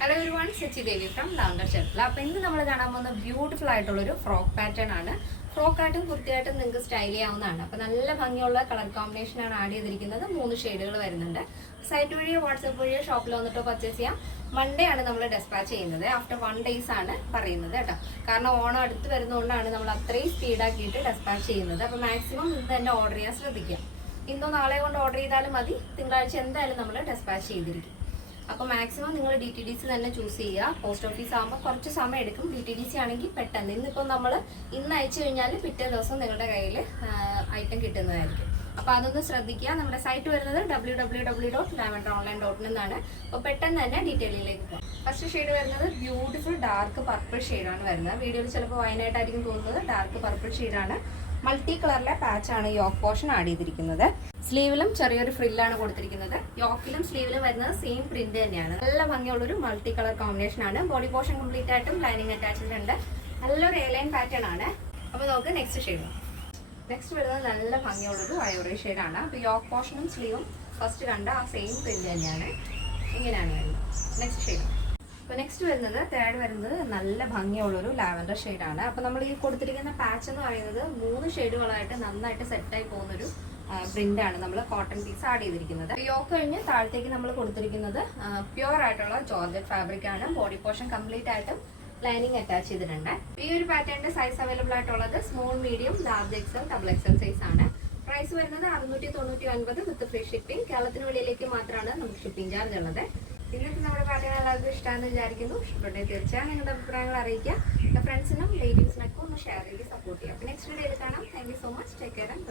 Hello ഒരു one Sachi Devi from Lavender ഷെഫിൽ അപ്പോൾ ഇന്ന് നമ്മൾ കാണാൻ പോകുന്ന ബ്യൂട്ടിഫുൾ ആയിട്ടുള്ളൊരു ഫ്രോക്ക് പാറ്റേൺ ആണ്. ഫ്രോക്കായിട്ടും കുർത്തിയായിട്ടും നിങ്ങൾക്ക് സ്റ്റൈൽ ചെയ്യാവുന്നതാണ്. അപ്പോൾ നല്ല ഭംഗിയുള്ള കളർ കോമ്പിനേഷൻ ആണ് ആഡ് ചെയ്തിരിക്കുന്നത്. മൂന്ന് ഷെയ്ഡുകൾ വരുന്നുണ്ട്. സൈറ്റ് വഴിയോ വാട്സപ്പ് വഴിയോ ഷോപ്പിൽ വന്നിട്ടോ പർച്ചേസ് ചെയ്യാം. മൺഡേ ആണ് നമ്മൾ ഡെസ്പാച്ച് ചെയ്യുന്നത്. ആഫ്റ്റർ വൺ ഡേയ്സ് ആണ് പറയുന്നത് കേട്ടോ. കാരണം ഓണം അടുത്ത് വരുന്നതുകൊണ്ടാണ് നമ്മൾ അത്രയും സ്പീഡാക്കിയിട്ട് ഡെസ്പാച്ച് ചെയ്യുന്നത്. അപ്പോൾ മാക്സിമം ഇന്ന് തന്നെ ഓർഡർ ചെയ്യാൻ ശ്രദ്ധിക്കുക ഇന്നോ നാളെ കൊണ്ട് ഓർഡർ ചെയ്താലും മതി. തിങ്കളാഴ്ച എന്തായാലും നമ്മൾ ഡെസ്പാച്ച് ചെയ്തിരിക്കും. അപ്പോൾ മാക്സിമം നിങ്ങൾ ഡി ടി ഡി സി തന്നെ ചൂസ് ചെയ്യുക. പോസ്റ്റ് ഓഫീസ് ആകുമ്പോൾ കുറച്ച് സമയം എടുക്കും. ഡി ടി ഡി സി ആണെങ്കിൽ പെട്ടെന്ന്. ഇന്നിപ്പോൾ നമ്മൾ ഇന്ന് അയച്ചു കഴിഞ്ഞാൽ പിറ്റേ ദിവസം നിങ്ങളുടെ കയ്യിൽ ഐറ്റം കിട്ടുന്നതായിരിക്കും. അപ്പോൾ അതൊന്ന് ശ്രദ്ധിക്കുക. നമ്മുടെ സൈറ്റ് വരുന്നത് W W W dot lavender online dot നിന്നാണ് അപ്പോൾ പെട്ടെന്ന് തന്നെ ഡീറ്റെയിലേക്ക് പോകാം. ഫസ്റ്റ് ഷെയ്ഡ് വരുന്നത് ബ്യൂട്ടിഫുൾ ഡാർക്ക് പർപ്പിൾ ഷെയ്ഡാണ് വരുന്നത്. വീഡിയോയിൽ ചിലപ്പോൾ വയനായിട്ടായിരിക്കും തോന്നുന്നത്. ഡാർക്ക് പർപ്പിൾ ഷെയ്ഡാണ് മൾട്ടി കളറിലെ പാച്ചാണ് യോക്ക് പോർഷൻ ആഡ് ചെയ്തിരിക്കുന്നത്. സ്ലീവിലും ചെറിയൊരു ഫ്രില്ലാണ് കൊടുത്തിരിക്കുന്നത്. യോക്കിലും സ്ലീവിലും വരുന്നത് സെയിം പ്രിന്റ് തന്നെയാണ്. നല്ല ഭംഗിയുള്ളൊരു മൾട്ടി കളർ കോമ്പിനേഷൻ ആണ്. ബോഡി പോർഷൻ കംപ്ലീറ്റ് ആയിട്ടും ലൈനിങ് അറ്റാച്ച്ഡ് ഉണ്ട്. നല്ലൊരു എയർലൈൻ പാറ്റേൺ ആണ്. അപ്പോൾ നമുക്ക് നെക്സ്റ്റ് ഷെയ്ഡ് നെക്സ്റ്റ് വരുന്നത് നല്ല ഭംഗിയുള്ളൊരു വയോറി ആണ്. അപ്പോൾ യോക്ക് പോർഷനും സ്ലീവും ഫസ്റ്റ് കണ്ട ആ സെയിം പ്രിന്റ് തന്നെയാണ്. ഇങ്ങനെയാണ് വരുന്നത്. നെക്സ്റ്റ് ഷെയ്ഡ് അപ്പോൾ നെക്സ്റ്റ് വരുന്നത് തേർഡ് വരുന്നത് നല്ല ഭംഗിയുള്ളൊരു ലാവൻഡർ ഷെയ്ഡാണ് അപ്പോൾ നമ്മൾ ഈ കൊടുത്തിരിക്കുന്ന പാച്ച് എന്ന് പറയുന്നത് മൂന്ന് ഷെയ്ഡുകളായിട്ട് നന്നായിട്ട് സെറ്റായി പോകുന്നൊരു ആണ് നമ്മൾ കോട്ടൺ പീസ് ആഡ് ചെയ്തിരിക്കുന്നത്. യോക്ക് കഴിഞ്ഞ് താഴത്തേക്ക് നമ്മൾ കൊടുത്തിരിക്കുന്നത് പ്യുവർ ആയിട്ടുള്ള ജോർജറ്റ് ഫാബ്രിക് ആണ്. ബോഡി പോർഷൻ കംപ്ലീറ്റ് ആയിട്ടും ലൈനിങ് അറ്റാച്ച് ചെയ്തിട്ടുണ്ട്. ഈ ഒരു പാറ്റേണിന്റെ സൈസ് അവൈലബിൾ ആയിട്ടുള്ളത് small medium large XL double XL size ആണ്. പ്രൈസ് വരുന്നത് അറുന്നൂറ്റി തൊണ്ണൂറ്റി ഒൻപത് വിത്ത് ഫ്രീ ഷിപ്പിംഗ് കേരളത്തിന് വെളിയിലേക്ക് മാത്രമാണ് നമുക്ക് ഷിപ്പിംഗ് ചാർജ് ഉള്ളത്. ഇന്നത്തെ നമ്മുടെ പാട്ടുകൾ എല്ലാവർക്കും ഇഷ്ടമാണെന്ന് വിചാരിക്കുന്നു. ഇഷ്ടപ്പെട്ടെ തീർച്ചയായും നിങ്ങളുടെ അഭിപ്രായങ്ങൾ അറിയിക്കുക. ഫ്രണ്ട്സിനും റിലേറ്റീവ്സിനൊക്കെ ഒന്ന് ഷെയർ ചെയ്ത് സപ്പോർട്ട് ചെയ്യാം നെക്സ്റ്റ് വീഡിയോയിൽ കാണാം. Thank so much take care and